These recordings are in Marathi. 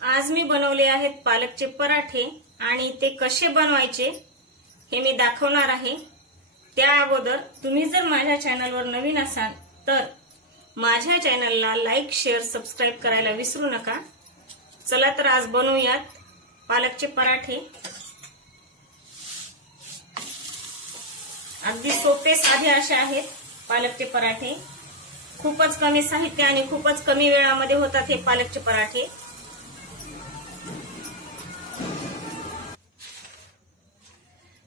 आज मी बनवले आहेत पालकचे पराठे आणि ते कसे बनवायचे हे मी दाखवणार आहे। त्या अगोदर तुम्ही जर माझ्या चॅनलवर नवीन असाल तर माझ्या चॅनलला लाईक, शेअर, सबस्क्राइब करायला विसरू नका। चला तर आज बनवूयात पालकचे पराठे। अगदी सोपे साधे असे आहेत पालकचे पराठे। खूपच कमी साहित्य आणि खूपच कमी वेळामध्ये होतात हे पालकचे पराठे।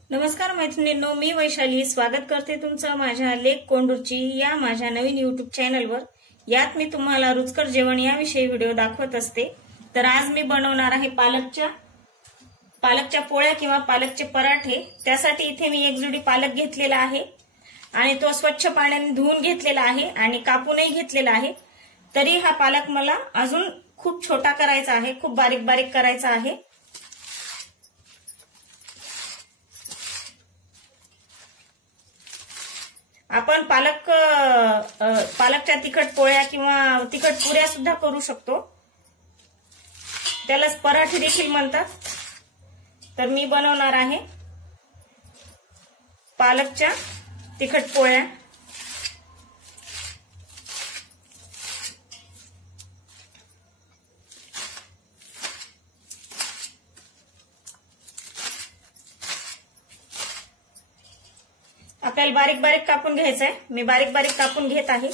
नमस्कार मैत्रिणींनो, मी वैशाली स्वागत करते तुमचं माझ्या लेक कोंडूरची या माझ्या नवीन YouTube चॅनलवर। यात मी तुम्हाला रुचकर जेवण याविषयी व्हिडिओ दाखवत असते। तर आज मी बनवणार आहे पालकच्या पोळ्या किंवा पालकचे पराठे। त्यासाठी इथे मी एक जुडी पालक घेतलेला आहे आणि तो स्वच्छ पाण्याने धुवून घेतलेला आहे आणि कापूनही घेतलेला आहे। तरी हा पालक मला अजून खूप छोटा करायचा आहे, खूप बारीक बारीक करायचा आहे। आपण पालकच्या तिखट पोळ्या किंवा तिखट पुऱ्या सुद्धा करू शकतो, त्यालाच पराठे देखील म्हणतात। तर मी बनवणार आहे पालकच्या तिखट पोळ्या। आपल्याला बारीक बारीक कापून घ्यायचं आहे। मी बारीक बारीक कापून घेत आहे।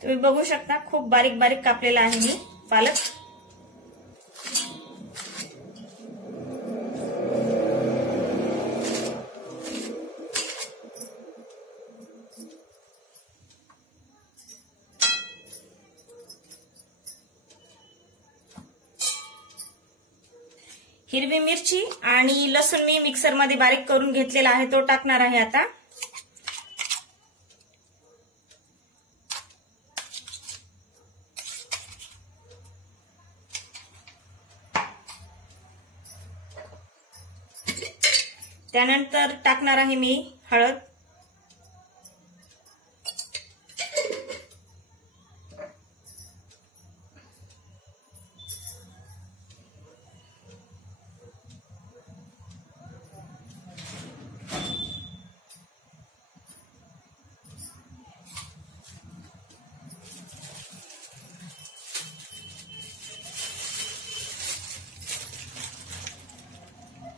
तुम्ही बघू शकता खूप बारीक बारीक कापलेला आहे मी पालक। हिरवी मिरची आणि लसूण मी मिक्सर मध्ये बारीक करून घेतलेला आहे, तो टाकणार आहे आता। त्यानंतर टाकणार आहे मी हळद,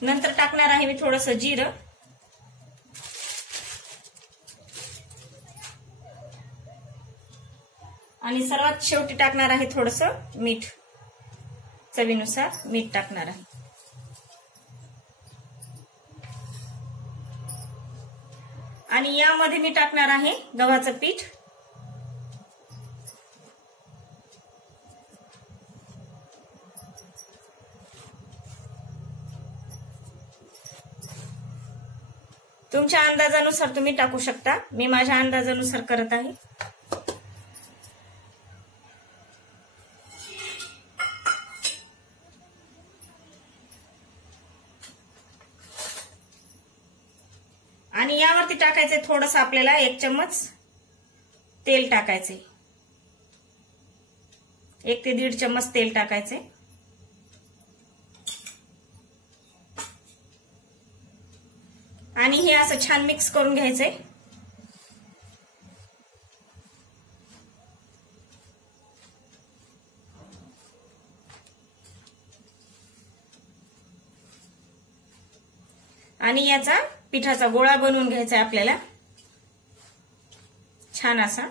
नंतर टाकणार आहे मी थोडंसं जिरं आणि सर्वात शेवटी टाकणार आहे थोडंसं मीठ, चवीनुसार मीठ टाकणार आहे। आणि यामध्ये मी टाकणार आहे गव्हाचं पीठ। तुमच्या अंदाजानुसार तुम्ही टाकू शकता, मी माझ्या अंदाजानुसार करत आहे। आणि यावरती टाकायचे थोडंसं आपल्याला 1 चम्मच तेल टाकायचे, 1 ते 1.5 चम्मच तेल टाकायचे। आणि हे असं छान मिक्स करून घ्यायचंय। आणि याचा पिठाचा गोळा बनवून घ्यायचा आपल्याला छान असा।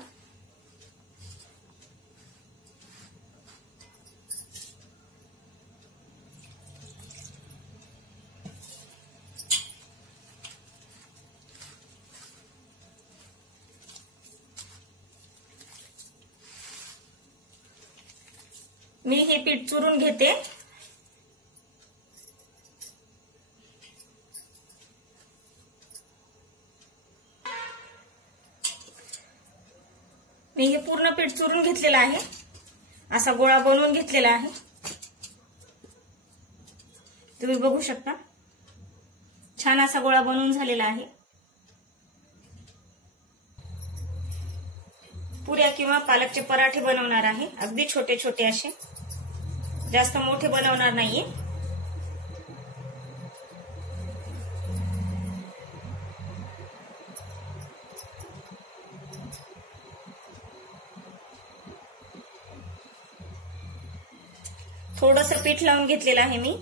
मी हे पीठ चुरून घेते. मी हे पूर्ण पीठ चुरून घेतलेलं आहे. असा गोळा बनवून घेतलेला आहे. तुम्ही बघू शकता छान असा गोळा बनवून झालेला आहे. पुऱ्या किंवा पालकचे पराठे बनवणार आहे. अगदी छोटे छोटे असे, जास्त मोठे बनवणार नाहीये. थोडंसं पीठ लावून घेतलेलं आहे मी.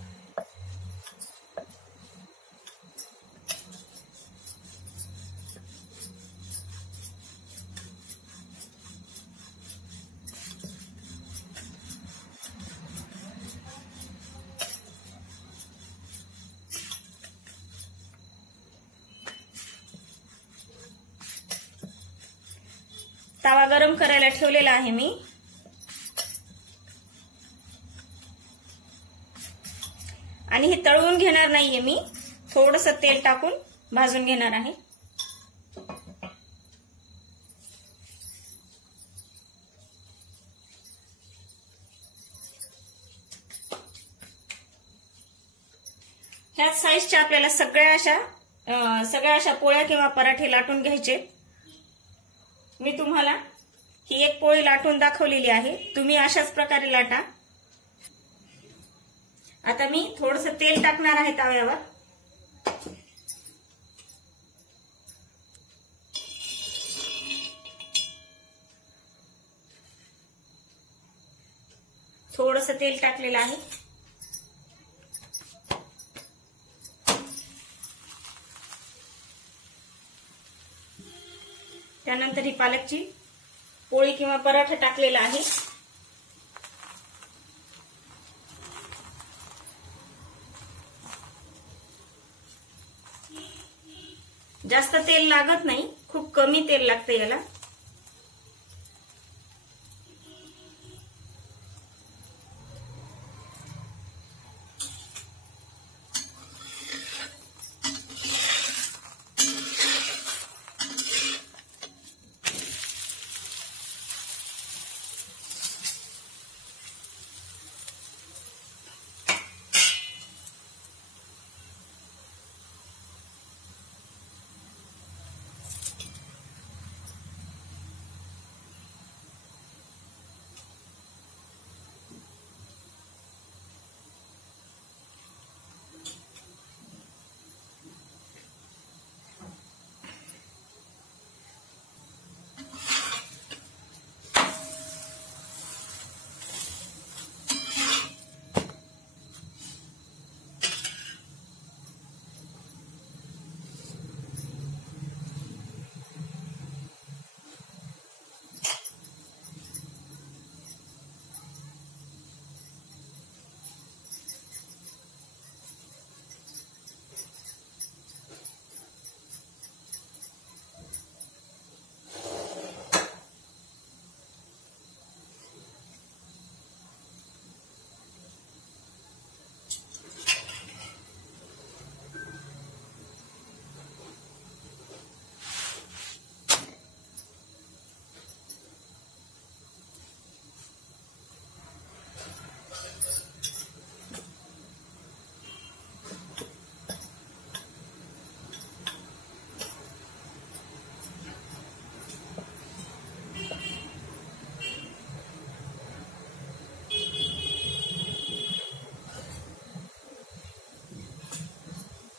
तवा गरम करायला ठेवलेला आहे मी. आणि हे तळून घेणार नाहीये मी, थोडंसं तेल टाकून भाजून घेणार आहे. ह्याच साईजच्या आपल्याला सगळ्या अशा पोळ्या किंवा पराठे लाटून घ्यायचे. मी तुम्हाला ही एक पोळी लाटून दाखवलेली आहे. तुम्ही अशाच प्रकारे लाटा. आता मी थोडंसं तेल टाकणार आहे तव्यावर. थोडंसं तेल टाकलेलं आहे. त्यानंतर ही पालकची पोळी किंवा पराठा टाकलेला आहे. जास्त तेल लागत नाही, खूप कमी तेल लागतं याला.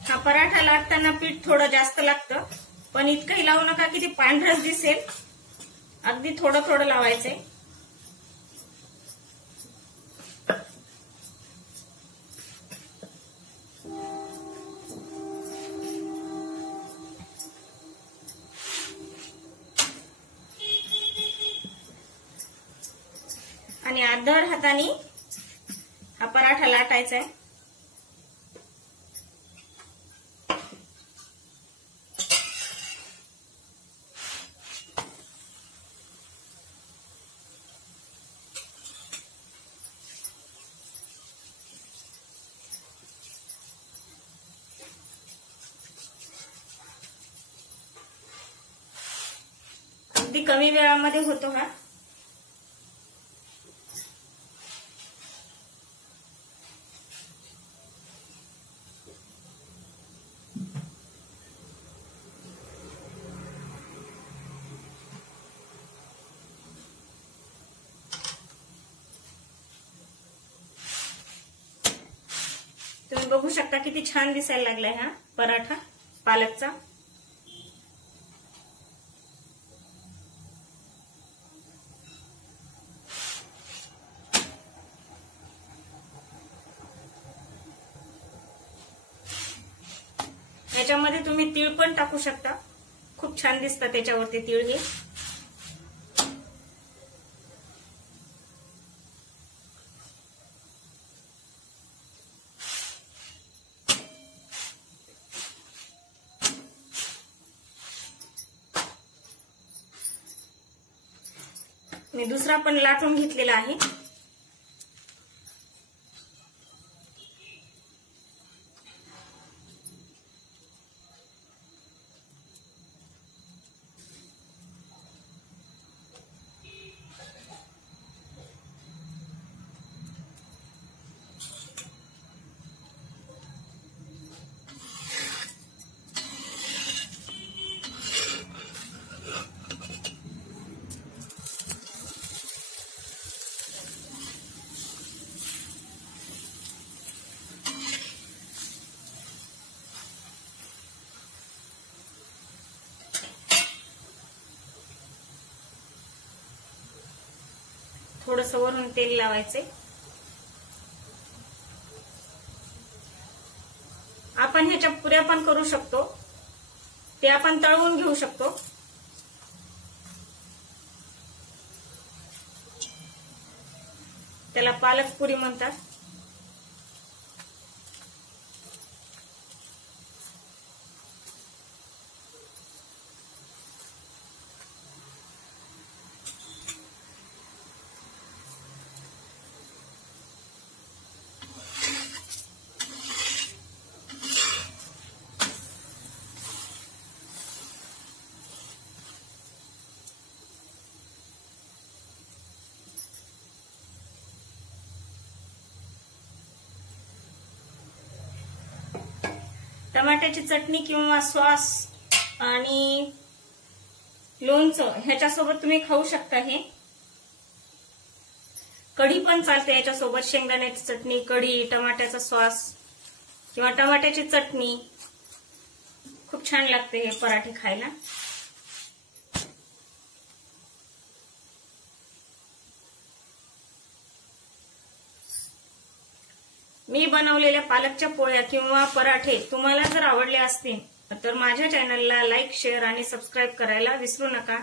हा पराठा लाटताना पीठ थोडं जास्त लागतं, पण इतकंही लावू नका की ते पांढरच दिसेल. अगदी थोडं थोडं लावायचंय. आणि आदर हाताने हा पराठा लाटायचा आहे. अगदी कमी वेळामध्ये होतो हा. तुम्ही बघू शकता किती छान दिसायला लागलाय हा पराठा पालकचा. याच्यामध्ये तुम्ही तीळ पण टाकू शकता, खूप छान दिसतात त्याच्यावरती तीळ हे. मी दुसरा पण लाटून घेतलेला आहे. थोडंसं वरून तेल लावायचे. आपण ह्याच्या पुऱ्या पण करू शकतो, ते आपण तळवून घेऊ शकतो. त्याला पालक पुरी म्हणतात. टमाट्याची चटणी किंवा सॉस आणि लोणचं ह्याच्यासोबत तुम्ही खाऊ शकता. हे कढी पण चालते याच्यासोबत. शेंगदाण्याची चटणी, कढी, टमाट्याचा सॉस किंवा टमाट्याची चटणी खूप छान लागते हे पराठे खायला. मी बनवलेल्या पालकच्या पोळ्या किंवा पराठे तुम्हाला जर आवडले असतील तर माझ्या चॅनलला लाईक, शेअर आणि सबस्क्राईब करायला विसरू नका.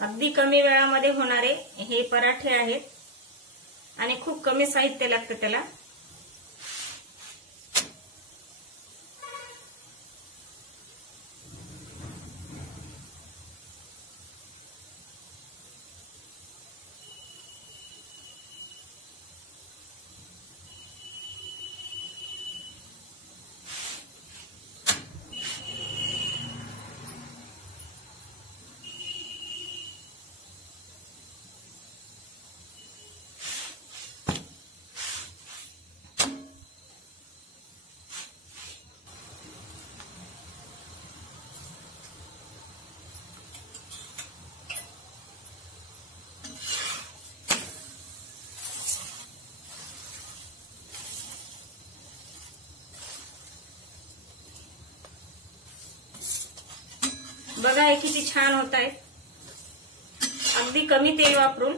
अगदी कमी वेळामध्ये होणारे हे पराठे आहेत आणि खूप कमी साहित्य लागतं त्याला. बघा हे किती छान होत आहे. अगदी कमी तेल वापरून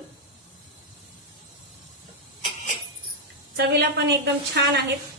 चवीला पण एकदम छान आहेत.